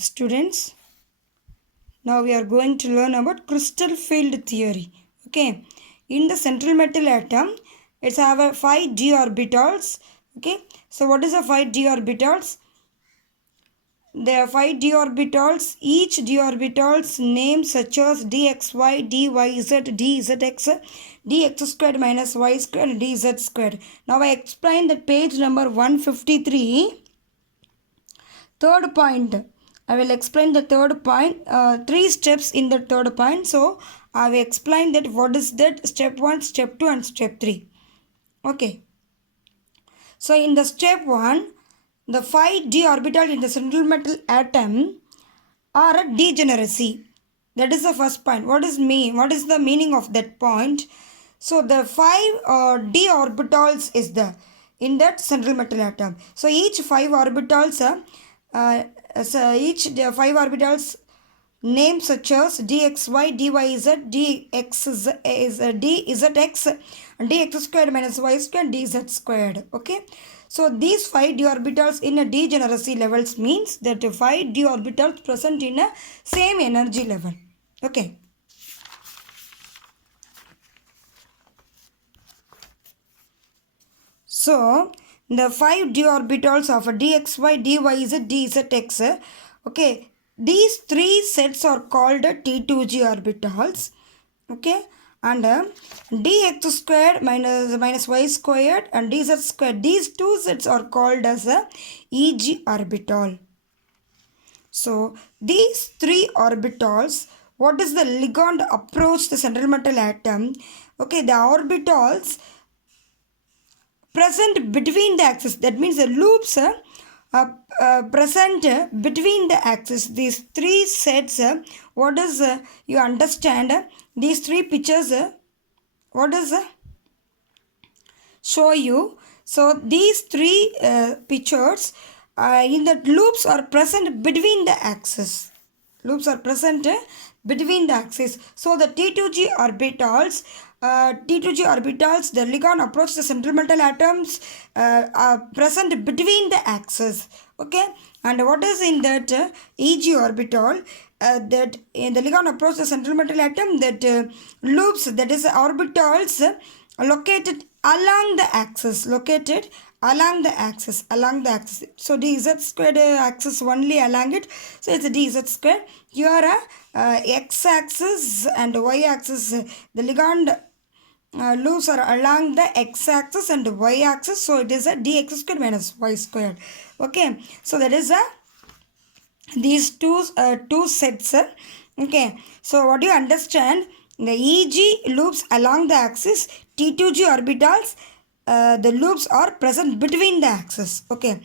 Students, now we are going to learn about crystal field theory. Okay, in the central metal atom, it's have 5 d orbitals. Okay, so what is the 5 d orbitals? There are 5 d orbitals. Each d orbital's name such as dxy, dyz, dzx, dx squared minus y squared, dz squared. Now I explained that page number 153. Third point, I will explain the third point, 3 steps in the third point. So I will explain that what is that step 1, step 2 and step 3. Okay. So in the step 1, the 5d orbital in the central metal atom are a degeneracy. That is the first point. What is the meaning of that point? So the 5 d orbitals is the in that central metal atom. So each 5 orbitals each 5 orbitals names such as dxy, dyz, dzx, dx squared minus y squared, dz squared. Okay. So these 5 d orbitals in a degeneracy levels means that 5 d orbitals present in a same energy level. Okay. So the 5 d orbitals of a dxy, dyz, dzx. Okay. These 3 sets are called T2G orbitals. Okay. And dx squared minus y squared and dz squared. These 2 sets are called as a EG orbital. So these 3 orbitals, what is the ligand approach the central metal atom? Okay, the orbitals present between the axis. That means the loops present between the axis. These 3 sets, what is you understand? These 3 pictures, what is show you? So these 3 pictures in the loops are present between the axis. Loops are present between the axis. So the T2G orbitals, the ligand approach the central metal atoms are present between the axis. Okay. And what is in that EG orbital? That in the ligand approach the central metal atom, that loops, that is orbitals located along the axis. Along the axis. So dz squared axis only along it. So it's a dz squared. Here x axis and y axis, the ligand loops are along the x axis and y axis. So it is a dx squared minus y squared. Okay. So that is these two sets. Okay. So what do you understand? The EG loops along the axis, T2G orbitals, the loops are present between the axis. Okay.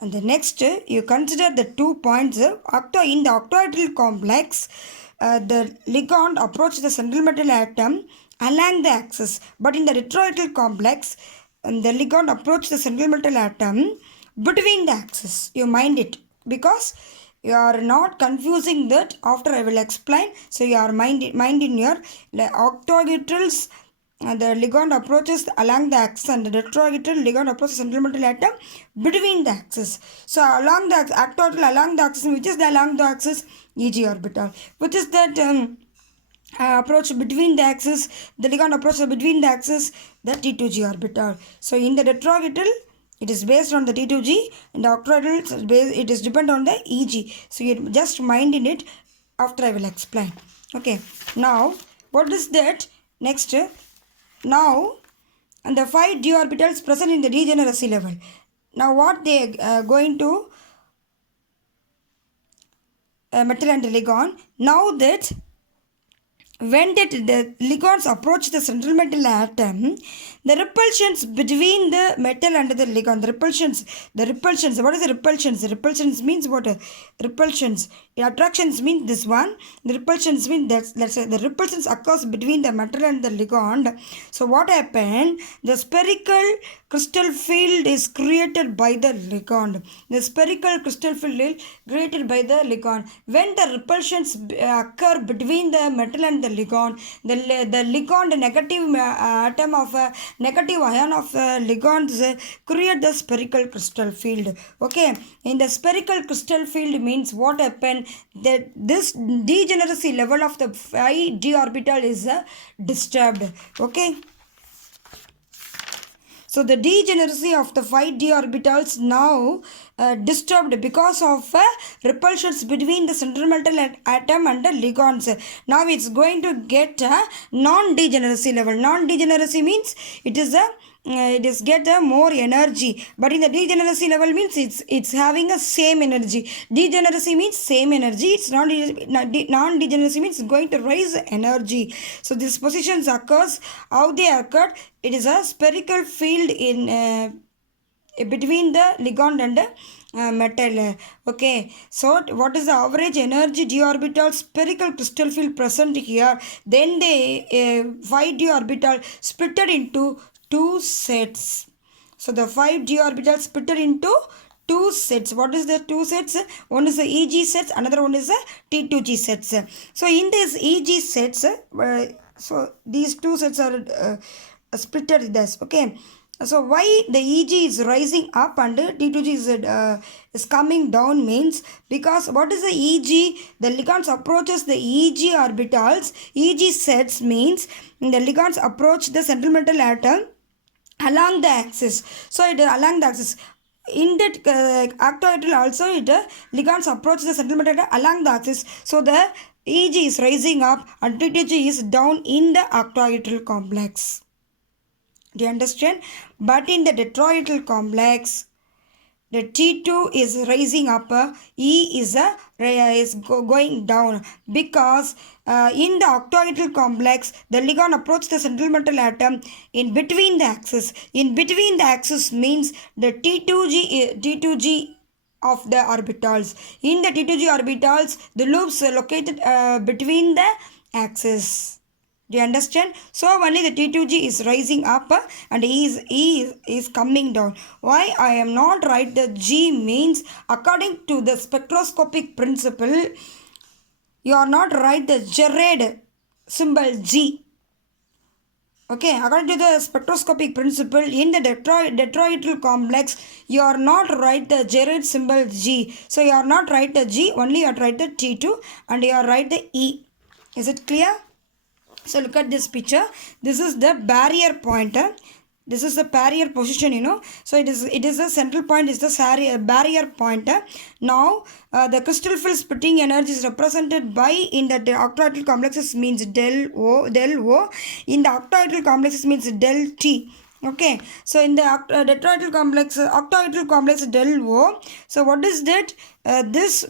And the next, you consider the 2 points. In the octohedral complex, the ligand approach the central metal atom along the axis. But in the tetrahedral complex, the ligand approach the central metal atom between the axis. You mind it, because you are not confusing that. After I will explain. So you are mind in your octohedrals. The ligand approaches along the axis, and the tetrahedral ligand approaches central metal atom between the axis. So along the octohedral along the axis, which is the along the axis? EG orbital. Which is that approach between the axis, the ligand approach between the axis, the T2G orbital. So in the tetrahedral, it is based on the T2G, and the octohedral it is depend on the EG. So you just mind in it. After I will explain. Okay. Now what is that? Next. Now the 5 d orbitals present in the degeneracy level. Now what they going to metal and ligand. Now that when the ligands approach the central metal atom, the repulsions between the metal and the ligand, the repulsions, what is the repulsions? The repulsions means what? Repulsions. The attractions means this one. The repulsions means that, let's say the repulsions occurs between the metal and the ligand. So what happened? The spherical crystal field is created by the ligand. The spherical crystal field is created by the ligand. When the repulsions occur between the metal and the ligand, the ligand negative atom of negative ion of the ligands create the spherical crystal field. Okay, in the spherical crystal field means what happened, that this degeneracy level of the 5d orbital is disturbed. Okay, so the degeneracy of the 5d orbitals now disturbed because of repulsions between the central metal atom and the ligands. Now it's going to get a non-degeneracy level. Non-degeneracy means it is get a more energy, but in the degeneracy level means it's having a same energy. Degeneracy means same energy. It's not non-degeneracy means it's going to raise energy. So these positions occurs, how they occurred, it is a spherical field in between the ligand and metal. Okay, so what is the average energy d orbital spherical crystal field present here? Then the 5d orbital splitted into two sets. So the 5d orbital splitted into two sets. What is the two sets? One is the EG sets, another one is the T2G sets. So in this EG sets, so these two sets are splitted this. Okay, so why the EG is rising up and T2G is coming down means, because what is the EG? The ligands approaches the EG orbitals. EG sets means the ligands approach the central metal atom along the axis. So it is along the axis. In that octohedral also it ligands approach the central metal atom along the axis. So the EG is rising up and T2G is down in the octohedral complex. Do you understand? But in the tetrahedral complex, the T2 is rising up, E is going down, because in the octohedral complex, the ligand approaches the central metal atom in between the axis. In between the axis means the T2G of the orbitals. In the T2G orbitals, the loops are located between the axis. Do you understand? So only the T2G is rising up and E is coming down. Why I am not write the G means, according to the spectroscopic principle, you are not write the Gerard symbol G. Okay, according to the spectroscopic principle, in the tetrahedral complex, you are not write the Gerard symbol G. So you are not write the G, only you are write the T2 and you are write the E. Is it clear? So look at this picture. This is the barrier point. This is the barrier position, you know. So it is the central point, is the barrier point. Now the crystal field splitting energy is represented by, in the octohedral complexes means del O. In the octohedral complexes means del T. Okay, so in the octohedral complex del O. So what is that? This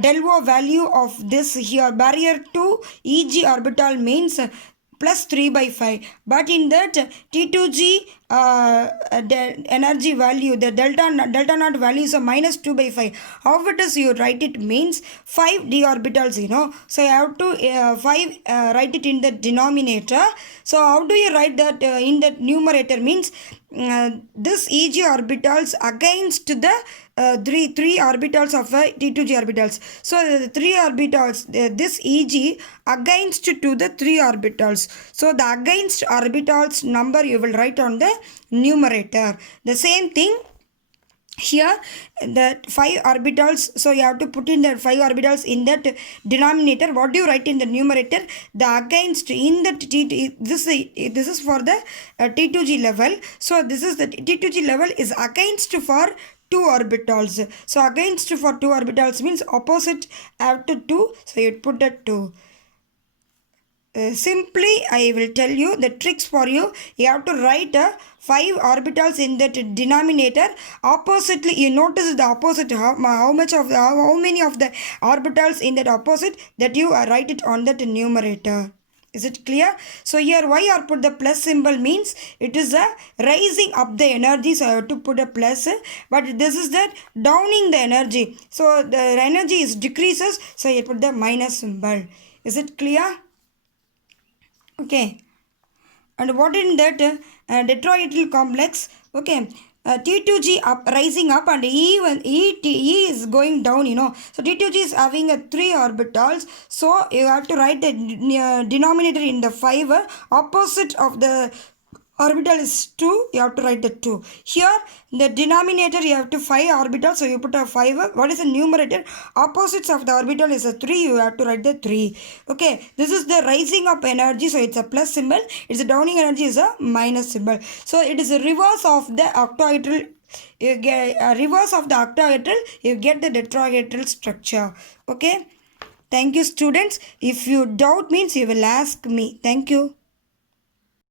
del O value of this here barrier to EG orbital means plus 3 by 5, but in that T2G energy value, the delta naught value is a minus 2 by 5. How it is you write it means 5 d orbitals, you know. So you have to 5 write it in the denominator. So how do you write that in the numerator means this EG orbitals against the three orbitals of T2G orbitals. So the 3 orbitals, this EG against to the 3 orbitals. So the against orbitals number you will write on the numerator. The same thing here, the 5 orbitals, so you have to put in the 5 orbitals in that denominator. What do you write in the numerator? The against in the this is for the T2G level. So this is the T2G level is against for 2 orbitals. So against for 2 orbitals means opposite after 2. So you put the 2. Simply I will tell you the tricks for you. You have to write 5 orbitals in that denominator. Oppositely, you notice the opposite, how many of the orbitals in that opposite, that you write it on that numerator. Is it clear? So here why I put the plus symbol means it is a rising up the energy, so I have to put a plus, but this is the downing the energy. So the energy is decreases, so I put the minus symbol. Is it clear? Okay. And what in that tetrahedral complex? Okay. T2G up, rising up, and E is going down, So T2G is having 3 orbitals. So you have to write the denominator in the 5. Opposite of the orbital is 2, you have to write the 2. Here, the denominator you have to 5 orbitals, so you put a 5. What is the numerator? Opposites of the orbital is a 3, you have to write the 3. Okay, this is the rising up energy, so it's a plus symbol. It's a downing energy is a minus symbol. So it is a reverse of the octahedral. You get a reverse of the octahedral, you get the tetrahedral structure. Okay, thank you students. If you doubt means you will ask me. Thank you.